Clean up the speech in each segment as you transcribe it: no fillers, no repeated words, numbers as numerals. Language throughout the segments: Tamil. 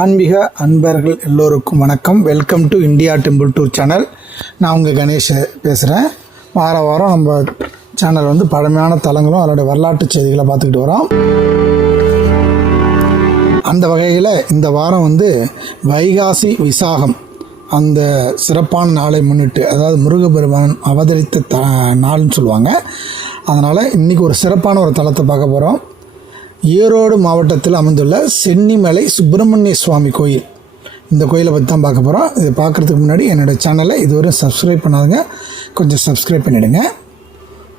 ஆன்மீக அன்பர்கள் எல்லோருக்கும் வணக்கம். Welcome to India temple tour channel. நான் உங்கள் கணேஷ் பேசுகிறேன். வாரம் நம்ம சேனல் பழமையான தலங்களும் அதோடைய வரலாற்று செய்திகளை பார்த்துக்கிட்டு வரோம். அந்த வகையில் இந்த வாரம் வைகாசி விசாகம் அந்த சிறப்பான நாளை முன்னிட்டு, அதாவது முருகப்பெருமான் அவதரித்த நாள்னு சொல்லுவாங்க. அதனால் இன்றைக்கி ஒரு சிறப்பான ஒரு தலத்தை பார்க்க போகிறோம். ஈரோடு மாவட்டத்தில் அமைந்துள்ள சென்னிமலை சுப்பிரமணிய சுவாமி கோயில். இந்த கோயிலை பற்றி தான் பார்க்க போகிறோம். இதை பார்க்குறதுக்கு முன்னாடி என்னோடய சேனலை இதுவரை சப்ஸ்கிரைப் பண்ணாதுங்க, கொஞ்சம் சப்ஸ்கிரைப் பண்ணிவிடுங்க.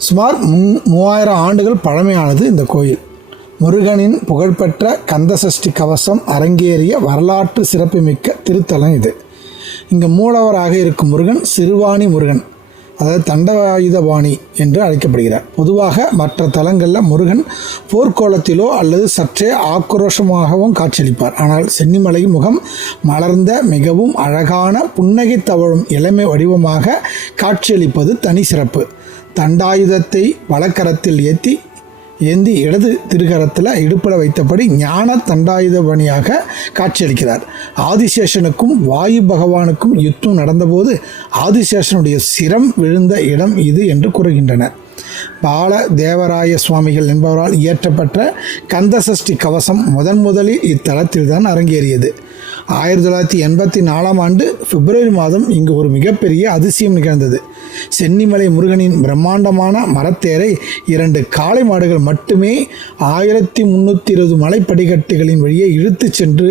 சுமார் 3000 ஆண்டுகள் பழமையானது இந்த கோயில். முருகனின் புகழ்பெற்ற கந்தசஷ்டி கவசம் அரங்கேறிய வரலாற்று சிறப்புமிக்க திருத்தலம் இது. இங்கே மூலவராக இருக்கும் முருகன் சிறுவாணி முருகன், அதாவது தண்டாயுதபாணி என்று அழைக்கப்படுகிறார். பொதுவாக மற்ற தலங்களில் முருகன் போர்க்கோலத்திலோ அல்லது சற்றே ஆக்ரோஷமாகவும் காட்சியளிப்பார். ஆனால் சென்னிமலையின் முகம் மலர்ந்த மிகவும் அழகான புன்னகை தவழும் இளமை வடிவமாக காட்சியளிப்பது தனி சிறப்பு. தண்டாயுதத்தை வலக்கரத்தில் ஏந்தி இடது திருக்கரத்தில் இடுப்பில் வைத்தபடி ஞான தண்டாயுதபணியாக காட்சியளிக்கிறார். ஆதிசேஷனுக்கும் வாயு பகவானுக்கும் யுத்தம் நடந்தபோது ஆதிசேஷனுடைய சிரம் விழுந்த இடம் இது என்று கூறுகின்றனர். பால தேவராய சுவாமிகள் என்பவரால் இயற்றப்பட்ட கந்தசஷ்டி கவசம் முதலில் இத்தலத்தில் தான் அரங்கேறியது. 1984 ஆண்டு பிப்ரவரி மாதம் இங்கு ஒரு மிகப்பெரிய அதிசயம் நிகழ்ந்தது. சென்னிமலை முருகனின் பிரம்மாண்டமான மரத்தேரை 2 காளை மாடுகள் மட்டுமே 1320 மலைப்படிக்கட்டுகளின் வழியே இழுத்து சென்று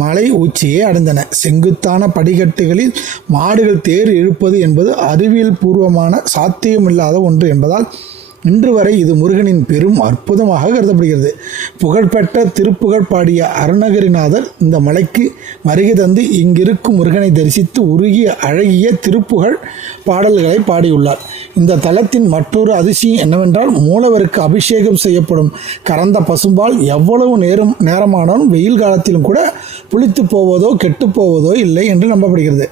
மலை உச்சியை அடைந்தன. செங்குத்தான படிக்கட்டுகளில் மாடுகள் தேர் இழுப்பது என்பது அறிவியல் பூர்வமான சாத்தியமில்லாத ஒன்று என்பதால் இன்று வரை இது முருகனின் பெரும் அற்புதமாக கருதப்படுகிறது. புகழ்பெற்ற திருப்புகழ் பாடிய அருணகிரிநாதர் இந்த மலைக்கு வருகை தந்து இங்கிருக்கும் முருகனை தரிசித்து உருகிய அழகிய திருப்புகழ் பாடல்களை பாடியுள்ளார். இந்த தலத்தின் மற்றொரு அதிசயம் என்னவென்றால், மூலவருக்கு அபிஷேகம் செய்யப்படும் கறந்த பசும்பால் எவ்வளவு நேரமானாலும் வெயில் காலத்திலும் கூட புளித்து போவதோ கெட்டு போவதோ இல்லை என்று நம்பப்படுகிறது.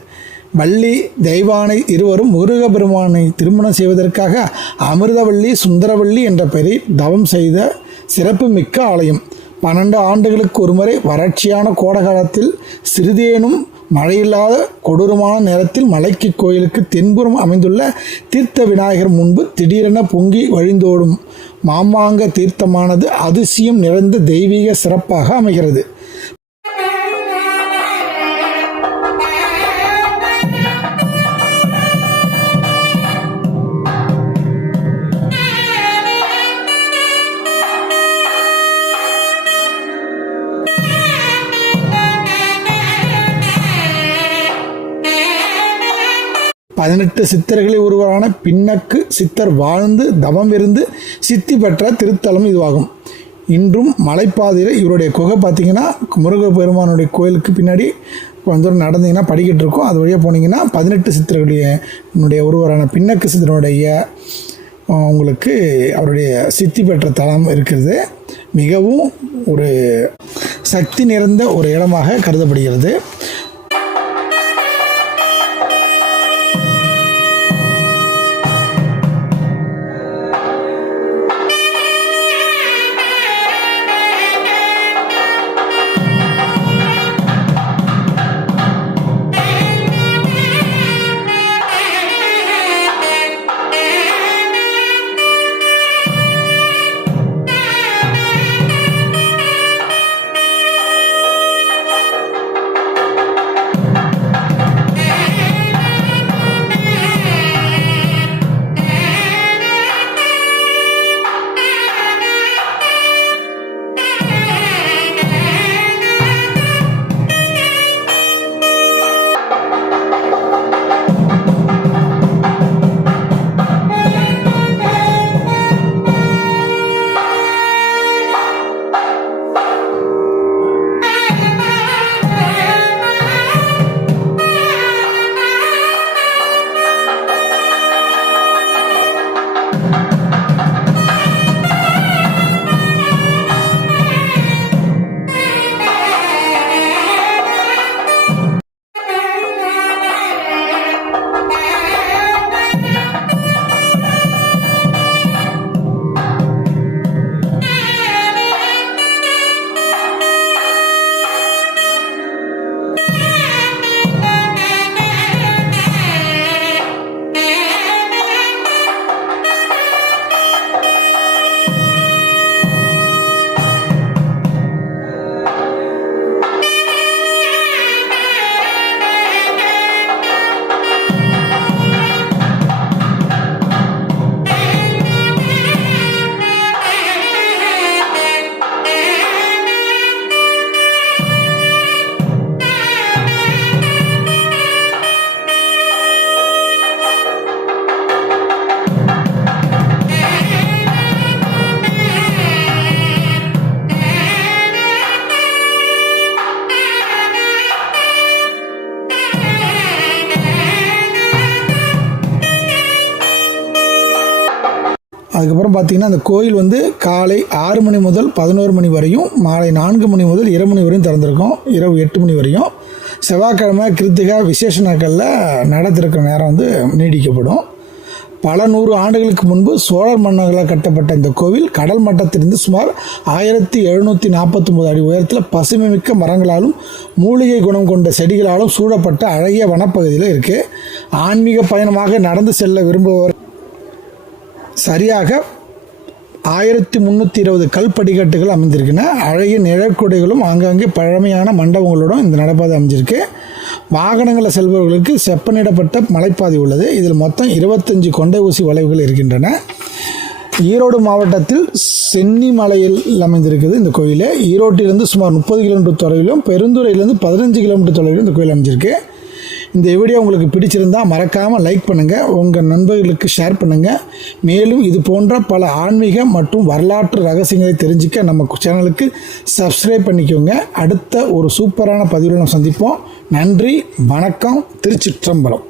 வள்ளி தெய்வானை இருவரும் முருகப்பெருமானை திருமணம் செய்வதற்காக அமிர்தவள்ளி சுந்தரவள்ளி என்ற பெயரில் தவம் செய்த சிறப்பு மிக்க ஆலயம். 12 ஆண்டுகளுக்கு ஒருமுறை வறட்சியான கோடகாலத்தில் சிறிதேனும் மழையில்லாத கொடூரமான நேரத்தில் மலைக்கு கோயிலுக்கு தென்புறம் அமைந்துள்ள தீர்த்த விநாயகர் முன்பு திடீரென பொங்கி வழிந்தோடும் மாமாங்க தீர்த்தமானது அதிசயம் நிறைந்த தெய்வீக சிறப்பாக அமைகிறது. பதினெட்டு சித்தர்களில் ஒருவரான பின்னக்கு சித்தர் வாழ்ந்து தவம் இருந்து சித்தி பெற்ற திருத்தலம் இதுவாகும். இன்றும் மலைப்பாதையில் இவருடைய குகை பார்த்திங்கன்னா, முருகப்பெருமானுடைய கோயிலுக்கு பின்னாடி கொஞ்சம் தூரம் நடந்தீங்கன்னா படிக்கிட்டு இருக்கும். அது வழியாக போனீங்கன்னா 18 சித்தர்களுடைய ஒருவரான பின்னக்கு சித்தருடைய உங்களுக்கு அவருடைய சித்தி பெற்ற தலம் இருக்கிறது. மிகவும் ஒரு சக்தி நிறைந்த ஒரு இடமாக கருதப்படுகிறது. அதுக்கப்புறம் பார்த்திங்கன்னா அந்த கோயில் வந்து காலை 6 மணி முதல் 11 மணி வரையும், மாலை 4 மணி முதல் 2 மணி வரையும் திறந்திருக்கும், இரவு 8 மணி வரையும். செவ்வாய்க்கிழமை கிருத்திகா விசேஷ நாட்களில் நட திறக்கிற நேரம் வந்து நீடிக்கப்படும். பல 100 ஆண்டுகளுக்கு முன்பு சோழர் மன்னர்களால் கட்டப்பட்ட இந்த கோவில் கடல் மட்டத்திலிருந்து சுமார் 1749 அடி உயரத்தில் பசுமைமிக்க மரங்களாலும் மூலிகை குணம் கொண்ட செடிகளாலும் சூழப்பட்ட அழகிய வனப்பகுதியில் இருக்குது. ஆன்மீக பயணமாக நடந்து செல்ல விரும்புபவர் சரியாக 1320 கல் படிக்கட்டுகள் அமைந்திருக்குன்னா, அழகிய நிழற்குடைகளும் ஆங்காங்கே பழமையான மண்டபங்களோடும் இந்த நடைபாதை அமைஞ்சிருக்கு. வாகனங்களில் செல்பவர்களுக்கு செப்பனிடப்பட்ட மலைப்பாதை உள்ளது. இதில் மொத்தம் 25 கொண்டை ஊசி வளைவுகள் இருக்கின்றன. ஈரோடு மாவட்டத்தில் சென்னிமலையில் அமைந்திருக்குது இந்த கோயில். ஈரோட்டிலிருந்து சுமார் 30 கிலோமீட்டர் தொலைவிலும், பெருந்துறையிலிருந்து 15 கிலோமீட்டர் தொலைவிலும் இந்த கோயில் அமைஞ்சிருக்கு. இந்த வீடியோ உங்களுக்கு பிடிச்சிருந்தால் மறக்காமல் லைக் பண்ணுங்கள், உங்கள் நண்பர்களுக்கு ஷேர் பண்ணுங்கள். மேலும் இது போன்ற பல ஆன்மீக மற்றும் வரலாற்று ரகசியங்களை தெரிஞ்சுக்க நம்ம சேனலுக்கு சப்ஸ்கிரைப் பண்ணிக்கோங்க. அடுத்த ஒரு சூப்பரான பதிவில் நம்ம சந்திப்போம். நன்றி, வணக்கம். திருச்சிற்றம்பலம்.